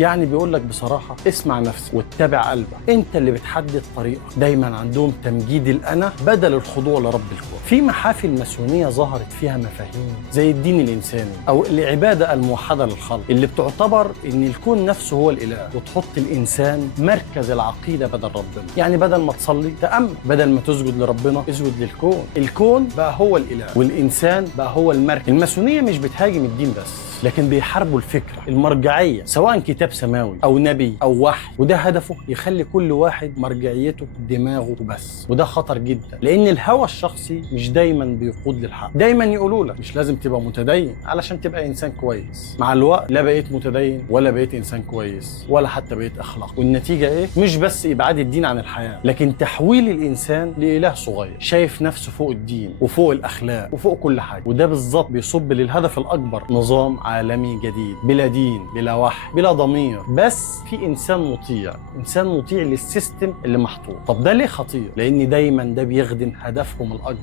يعني بيقول لك بصراحه اسمع نفسك واتبع قلبك، انت اللي بتحدد طريقك. دايما عندهم تمجيد الانا بدل الخضوع لرب الكون. في محافل ماسونيه ظهرت فيها مفاهيم زي الدين الانساني او العباده الموحده للخلق، اللي بتعتبر ان الكون نفسه هو الاله، وتحط الانسان مركز العقيده بدل ربنا. يعني بدل ما تصلي تامل، بدل ما تسجد لربنا اسجد للكون. الكون بقى هو الاله والانسان بقى هو المركز. الماسونيه مش بتهاجم الدين بس، لكن بيحاربوا الفكره المرجعيه، سواء كتاب سماوي او نبي او وحي، وده هدفه يخلي كل واحد مرجعيته دماغه وبس. وده خطر جدا، لان الهوى الشخصي مش دايما بيقود للحق. دايما يقولوا لك مش لازم تبقى متدين علشان تبقى انسان كويس. مع الوقت لا بقيت متدين ولا بقيت انسان كويس ولا حتى بقيت اخلاق. والنتيجه ايه؟ مش بس ابعاد الدين عن الحياه، لكن تحويل الانسان لاله صغير شايف نفسه فوق الدين وفوق الاخلاق وفوق كل حاجه. وده بالظبط بيصب للهدف الاكبر، نظام عالمي جديد بلا دين بلا وحي بلا ضمير، بس في انسان مطيع، انسان مطيع للسيستم اللي محطوط. طب ده ليه خطير؟ لان دايما ده بيخدم هدفهم الاكبر،